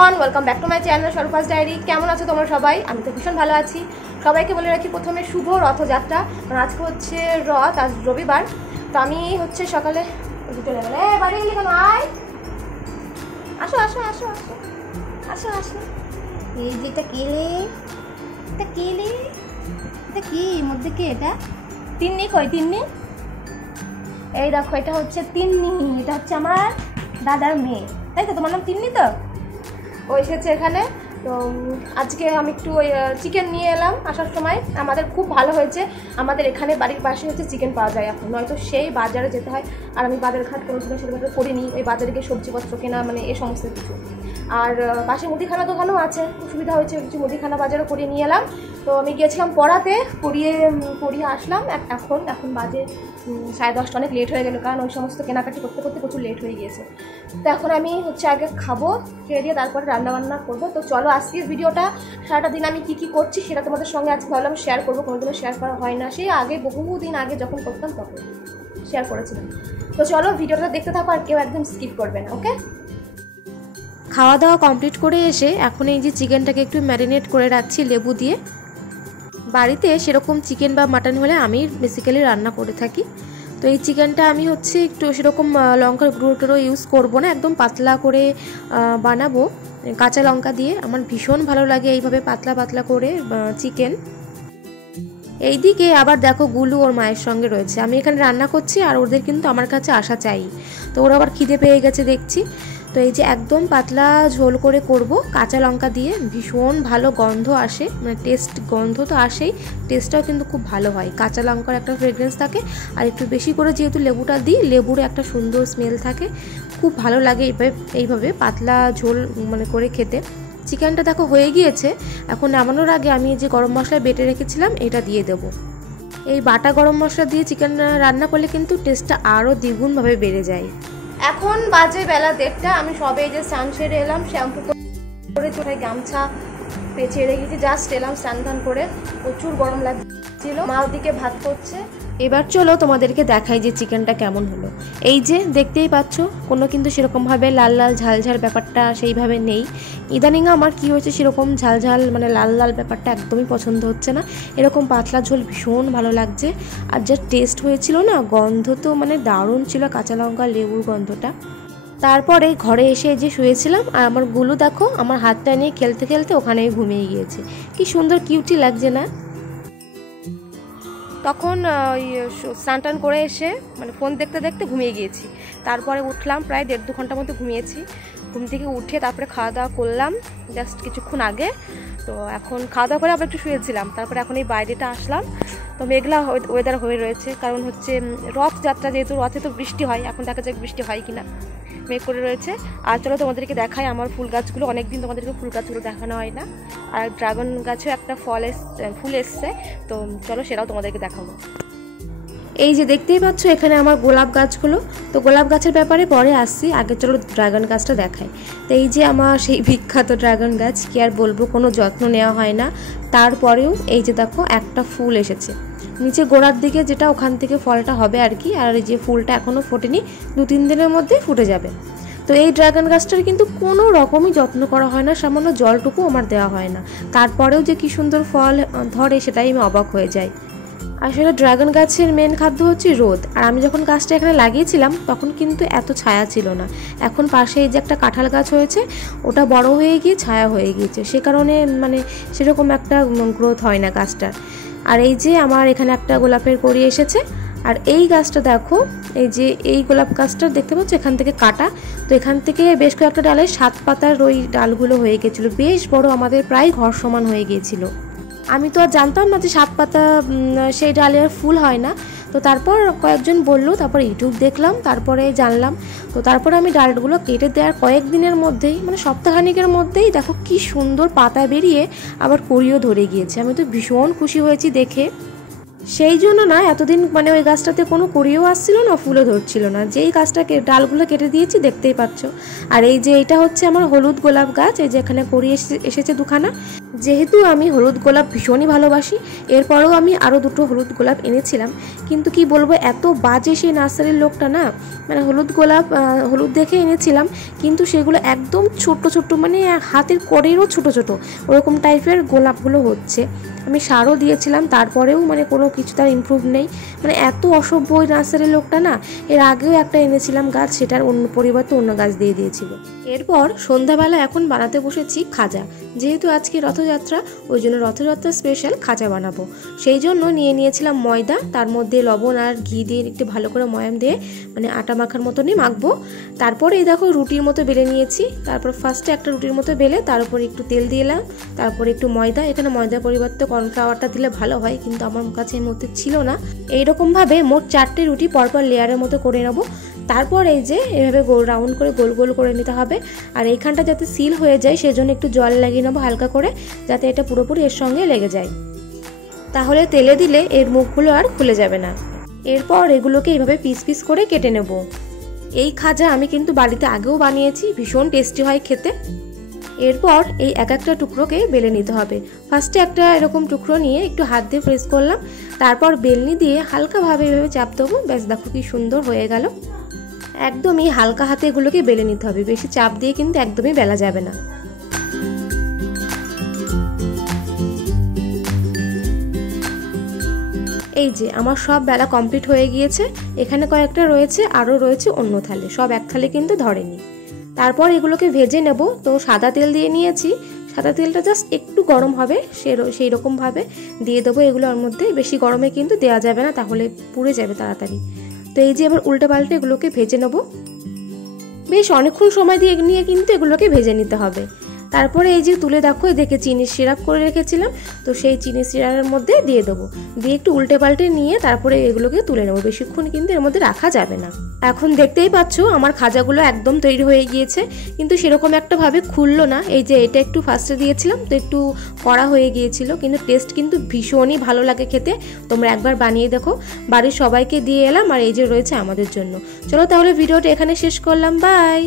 Everyone, welcome back to my channel Swarupa's diary. কেমন আছো তোমরা সবাই? আমি তো ভীষণ ভালো আছি। সবাইকে বলে রাখি প্রথমে শুভ রথযাত্রা। আজকে হচ্ছে রথ, আজ রবিবার। তো আমি হচ্ছে সকালে চলে গেলে বাড়ি গেলি কেন? আয়, আসো আসো আসো আসো আসো আসো। এই যে এটা কেলে, এটা কেলে, এটা কি মধ্যে কে? এটা তিন্নি। কই তিন্নি? এই দেখো, এটা হচ্ছে তিন্নি। এটা হচ্ছে আমার দাদার মেয়ে, তাই তো? তোমার নাম তিন্নি তো? ও এসেছে এখানে। তো আজকে আমি একটু ওই চিকেন নিয়ে এলাম আসার সময়। আমাদের খুব ভালো হয়েছে, আমাদের এখানে বাড়ির পাশে হচ্ছে চিকেন পাওয়া যায় এখন, নয়তো সেই বাজারে যেতে হয়। আর আমি বাজারঘাট কোনো সময় সেভাবে করিনি, ওই বাজারে গিয়ে সবজিপত্র কেনা মানে এ সমস্ত কিছু। আর পাশে মুদিখানা দোকানও আছে, খুব সুবিধা হয়েছে, কিছু মুদিখানা বাজারও করিয়ে নিয়ে এলাম। তো আমি গিয়েছিলাম পড়াতে, পড়িয়ে আসলাম। এখন বাজে 10:30, অনেক লেট হয়ে গেল, কারণ ওই সমস্ত কেনাকাটি করতে করতে প্রচুর লেট হয়ে গিয়েছে। তো এখন আমি হচ্ছে আগে খাবো, খেয়ে দিয়ে তারপরে রান্নাবান্না করবো। তো চলো আজকের ভিডিওটা, সারাটা দিন আমি কি করছি সেটা তোমাদের সঙ্গে আজকে ভাবলাম শেয়ার করবো। কোনোদিনও শেয়ার করা হয় না, সেই আগে বহুদিন আগে যখন করতাম তখন শেয়ার করেছিলাম। তো চলো ভিডিওটা দেখতে থাকো, আর কেউ একদম স্কিপ করবে না, ওকে? খাওয়া দাওয়া কমপ্লিট করে এসে এখন এই যে চিকেনটাকে একটু ম্যারিনেট করে রাখছি লেবু দিয়ে। বাড়িতে সেরকম চিকেন বা মাটন হলে আমি বেসিক্যালি রান্না করে থাকি। তো এই চিকেনটা আমি হচ্ছে একটু সেরকম লঙ্কার গুঁড়ো টুড়ো ইউজ করবো না, একদম পাতলা করে বানাবো কাঁচা লঙ্কা দিয়ে। আমার ভীষণ ভালো লাগে এইভাবে পাতলা পাতলা করে চিকেন। এইদিকে আবার দেখো গুলু ওর মায়ের সঙ্গে রয়েছে, আমি এখানে রান্না করছি আর ওদের কিন্তু আমার কাছে আসা চাই। তো ওরা আবার খিদে পেয়ে গেছে দেখছি। তো এই যে একদম পাতলা ঝোল করে করব কাঁচা লঙ্কা দিয়ে, ভীষণ ভালো গন্ধ আসে, মানে গন্ধ তো আসেই, টেস্টটাও কিন্তু খুব ভালো হয়। কাঁচা লঙ্কার একটা ফ্রেগরেন্স থাকে, আর একটু বেশি করে যেহেতু লেবুটা দিই, লেবুর একটা সুন্দর স্মেল থাকে, খুব ভালো লাগে এইভাবে পাতলা ঝোল মানে করে খেতে। চিকেনটা দেখো হয়ে গিয়েছে। এখন নামানোর আগে আমি যে গরম মশলা বেটে রেখেছিলাম এটা দিয়ে দেবো। এই বাটা গরম মশলা দিয়ে চিকেন রান্না করলে কিন্তু টেস্টটা আরও দ্বিগুণভাবে বেড়ে যায়। এখন বাজে বেলা 1:30, আমি সবে এই যে স্নান সেরে এলাম, শ্যাম্পু করে চোখে গামছা পেঁচিয়ে রেখেছি, জাস্ট এলাম স্নান করে। প্রচুর গরম লাগছিল, মা ওদিকে ভাত করছে। এবার চলো তোমাদেরকে দেখাই যে চিকেনটা কেমন হলো। এই যে দেখতেই পাচ্ছ, কোনো কিন্তু সেরকমভাবে লাল লাল ঝাল ঝাল ব্যাপারটা সেইভাবে নেই। ইদানিং আমার কি হয়েছে, সেরকম ঝাল ঝাল মানে লাল লাল ব্যাপারটা একদমই পছন্দ হচ্ছে না। এরকম পাতলা ঝোল ভীষণ ভালো লাগছে। আর যা টেস্ট হয়েছিল না, গন্ধ তো মানে দারুণ ছিল, কাঁচা লঙ্কা লেবুর গন্ধটা। তারপরে ঘরে এসে যে শুয়েছিলাম, আর আমার গুলু দেখো আমার হাতটা নিয়ে খেলতে খেলতে ওখানেই ঘুমিয়ে গিয়েছে। কি সুন্দর কিউটি লাগছে না? তখন ওই স্নান টান করে এসে মানে ফোন দেখতে দেখতে ঘুমিয়ে গিয়েছি। তারপরে উঠলাম, প্রায় 1.5-2 ঘন্টার মতো ঘুমিয়েছি। ঘুম থেকে উঠে তারপরে খাওয়া দাওয়া করলাম জাস্ট কিছুক্ষণ আগে। তো এখন খাওয়া দাওয়া করে আবার একটু শুয়েছিলাম। তারপরে এখন এই বাইরেটা আসলাম, তো মেঘলা ওয়েদার হয়ে রয়েছে, কারণ হচ্ছে রথযাত্রা, যেহেতু রথে তো বৃষ্টি হয়, এখন দেখা যাক বৃষ্টি হয় কিনা, মেঘ করে রয়েছে। আর চলো তোমাদেরকে দেখাই আমার ফুল গাছগুলো, অনেকদিন তোমাদেরকে ফুল গাছগুলো দেখানো হয় না। আর ড্রাগন গাছেও একটা ফুল এসছে, তো চলো সেটাও তোমাদেরকে দেখাবো। এই যে দেখতেই পাচ্ছ এখানে আমার গোলাপ গাছগুলো। তো গোলাপ গাছের ব্যাপারে পরে আসছি, আগে চলো ড্রাগন গাছটা দেখাই। তো এই যে আমার সেই বিখ্যাত ড্রাগন গাছ, কি আর বলবো, কোনো যত্ন নেওয়া হয় না। তারপরেও এই যে দেখো একটা ফুল এসেছে নিচে গোড়ার দিকে, যেটা ওখান থেকে ফলটা হবে আর কি। আর এই যে ফুলটা এখনও ফোটেনি, 2-3 দিনের মধ্যেই ফুটে যাবে। তো এই ড্রাগন গাছটার কিন্তু কোনো রকমই যত্ন করা হয় না, সামান্য জলটুকু আমার দেওয়া হয় না, তারপরেও যে কি সুন্দর ফল ধরে সেটাই আমি অবাক হয়ে যাই। আসলে ড্রাগন গাছের মেন খাদ্য হচ্ছে রোদ। আর আমি যখন গাছটা এখানে লাগিয়েছিলাম তখন কিন্তু এত ছায়া ছিল না। এখন পাশে এই যে একটা কাঁঠাল গাছ হয়েছে, ওটা বড় হয়ে গিয়ে ছায়া হয়ে গিয়েছে, সে কারণে মানে সেরকম একটা গ্রোথ হয় না গাছটার। আর এই যে আমার এখানে একটা গোলাপের কড়ি এসেছে। আর এই গাছটা দেখো, এই যে এই গোলাপ গাছটা দেখতে পাচ্ছ, এখান থেকে কাটা। তো এখান থেকে বেশ কয়েকটা ডালে 7 পাতার ওই ডালগুলো হয়ে গেছিলো, বেশ বড়, আমাদের প্রায় ঘর সমান হয়ে গিয়েছিল। আমি তো আর জানতাম না যে 7 পাতা সেই ডালে আর ফুল হয় না। তো তারপর কয়েকজন বললো, তারপর ইউটিউব দেখলাম, তারপরে জানলাম। তো তারপরে আমি ডালগুলো কেটে দেওয়ার কয়েকদিনের মধ্যেই, মানে সপ্তাহখানিকের মধ্যেই দেখো কি সুন্দর পাতা বেরিয়ে আবার কড়িও ধরে গিয়েছে। আমি তো ভীষণ খুশি হয়েছি দেখে। সেই জন্য না এতদিন মানে ওই গাছটাতে কোনো কুড়িও আসছিল না, ফুলও ধরছিল না। যেই গাছটাকে ডালগুলো কেটে দিয়েছি দেখতেই পাচ্ছ। আর এই যে এটা হচ্ছে আমার হলুদ গোলাপ গাছ, এই যে এখানে কুড়ি এসেছে দুখানা। যেহেতু আমি হলুদ গোলাপ ভীষণই ভালোবাসি, এরপরেও আমি আরও দুটো হলুদ গোলাপ এনেছিলাম। কিন্তু কি বলবো, এত বাজে সেই নার্সারির লোকটা না, মানে হলুদ দেখে এনেছিলাম, কিন্তু সেগুলো একদম ছোট ছোট, মানে হাতের কড়েরও ছোট ছোট ওরকম টাইপের গোলাপগুলো হচ্ছে। আমি সারও দিয়েছিলাম, তারপরেও মানে কোনো কিছু তার ইমপ্রুভ নেই। মানে এত অসভ্য ওই নার্সারির লোকটা না। এর আগেও একটা এনেছিলাম গাছ, সেটার অন্য পরিবর্তে অন্য গাছ দিয়ে দিয়েছিল। এরপর সন্ধ্যাবেলা এখন বানাতে বসেছি খাজা। যেহেতু আজকে রথযাত্রা, ওই জন্য রথযাত্রা স্পেশাল খাজা বানাবো। সেই জন্য নিয়েছিলাম ময়দা, তার মধ্যে লবণ আর ঘি দিয়ে একটু ভালো করে ময়াম দিয়ে মানে আটা মাখার মতনই মাখবো। তারপরে এই দেখো রুটির মতো বেলে নিয়েছি। তারপর ফার্স্টে একটা রুটির মতো বেলে তার উপর একটু তেল দিলাম, তারপরে একটু ময়দা। এখানে ময়দার পরিবর্তে কর্নফ্লাওয়ারটা দিলে ভালো হয়, কিন্তু আমার কাছে এর মধ্যে ছিল না। এইরকমভাবে মোট 4টে রুটি পরপর লেয়ারের মতো করে নেবো। তারপর এই যে এভাবে রাউন্ড করে গোল গোল করে নিতে হবে। আর এইখানটা যাতে সিল হয়ে যায় সেজন্য একটু জল লাগিয়ে নেবো হালকা করে, যাতে এটা পুরোপুরি এর সঙ্গে লেগে যায়। তাহলে তেলে দিলে এর মুখগুলো আর খুলে যাবে না। এরপর এগুলোকে এইভাবে পিস পিস করে কেটে নেব। এই খাজা আমি কিন্তু বাড়িতে আগেও বানিয়েছি, ভীষণ টেস্টি হয় খেতে। এরপর এই এক একটা টুকরোকে বেলে নিতে হবে। ফার্স্টে একটা এরকম টুকরো নিয়ে একটু হাত দিয়ে প্রেস করলাম, তারপর বেলনি দিয়ে হালকাভাবে এভাবে চাপ দেবো। ব্যাস দেখো কি সুন্দর হয়ে গেল। একদমই হালকা হাতে এগুলোকে বেলে নিতে হবে, বেশি চাপ দিয়ে কিন্তু একদমই বেলা যাবে না। এই যে আমার সব বেলা কমপ্লিট হয়ে গিয়েছে। এখানে কয়েকটা রয়েছে, আরও রয়েছে অন্য থালে, সব এক থালে কিন্তু ধরেনি। তারপর এগুলোকে ভেজে নেব। তো সাদা তেল দিয়ে নিয়েছি, সাদা তেলটা জাস্ট একটু গরম হবে সেই রকমভাবে দিয়ে দেবো এগুলোর মধ্যে। বেশি গরমে কিন্তু দেওয়া যাবে না, তাহলে পুড়ে যাবে তাড়াতাড়ি। তো এই যে এবার উল্টে পাল্টে এগুলোকে ভেজে নেব। বেশ অনেকক্ষণ সময় নিয়ে কিন্তু এগুলোকে ভেজে নিতে হবে। তারপরে এই যে তুলে দেখো, এদিকে চিনির সিরাপ করে রেখেছিলাম, তো সেই চিনির সিরাপের মধ্যে দিয়ে দেবো। দিয়ে একটু উল্টে পাল্টে নিয়ে তারপরে এগুলোকে তুলে নেবো। বেশিক্ষণ কিন্তু এর মধ্যে রাখা যাবে না। এখন দেখতেই পাচ্ছ আমার খাজাগুলো একদম তৈরি হয়ে গিয়েছে, কিন্তু সেরকম একটা ভাবে খুললো না। এই যে এটা একটু ফার্স্টে দিয়েছিলাম, তো একটু কড়া হয়ে গিয়েছিল, কিন্তু টেস্ট কিন্তু ভীষণই ভালো লাগে খেতে। তোমরা একবার বানিয়ে দেখো। বাড়ির সবাইকে দিয়ে এলাম, আর এই যে রয়েছে আমাদের জন্য। চলো তাহলে ভিডিওটা এখানে শেষ করলাম, বাই।